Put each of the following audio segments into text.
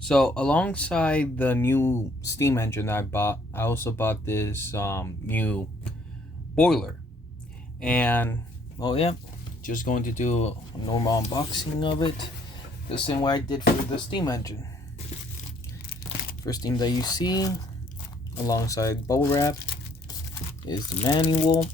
So alongside the new steam engine that I bought, I also bought this new boiler. And well, yeah, just going to do a normal unboxing of it, the same way I did for the steam engine. First thing that you see alongside bubble wrap is the manual.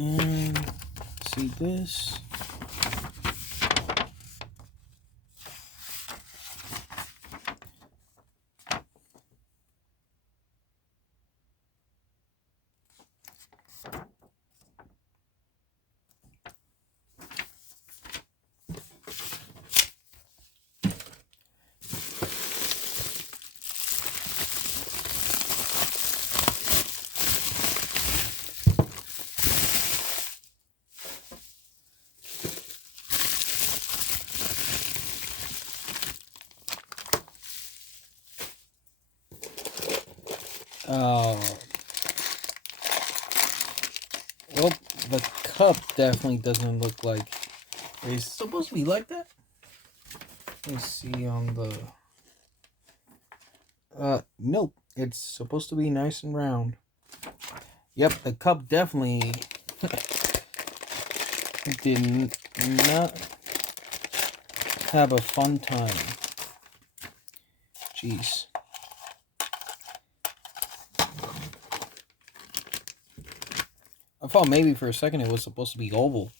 And see this. Uh, well, the cup definitely doesn't look like it's supposed to be like that. Let's see on the. Nope. It's supposed to be nice and round. Yep, the cup definitely did not have a fun time. Jeez. I thought maybe for a second it was supposed to be oval.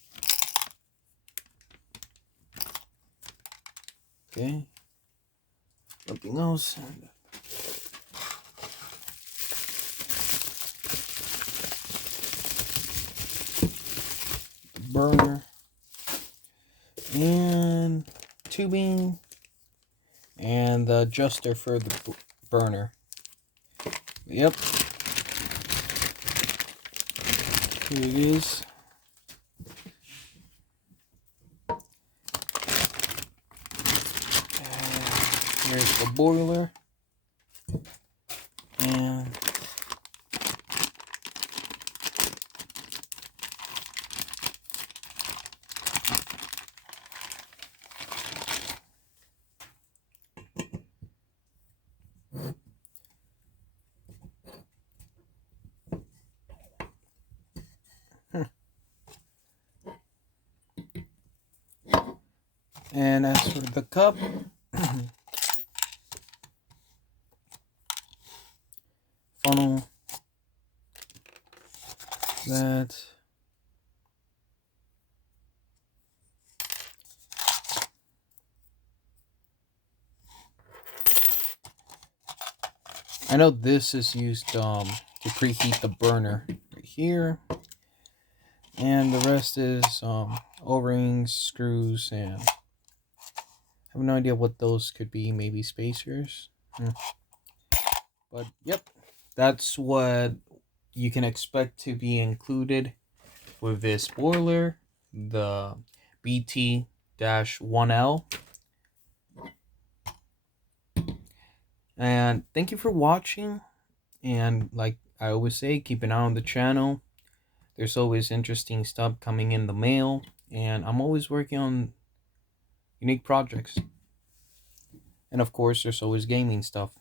Okay. Nothing else. The burner. And tubing. And the adjuster for the burner. Yep. Here it is. And here's the boiler. And as for the cup, funnel, that. I know this is used to preheat the burner right here. And the rest is O-rings, screws, and I have no idea what those could be. Maybe spacers. But yep, that's what you can expect to be included with this boiler, the Bt-1L. And thank you for watching. And like I always say, keep an eye on the channel. There's always interesting stuff coming in the mail, and I'm always working on unique projects. And of course, there's always gaming stuff.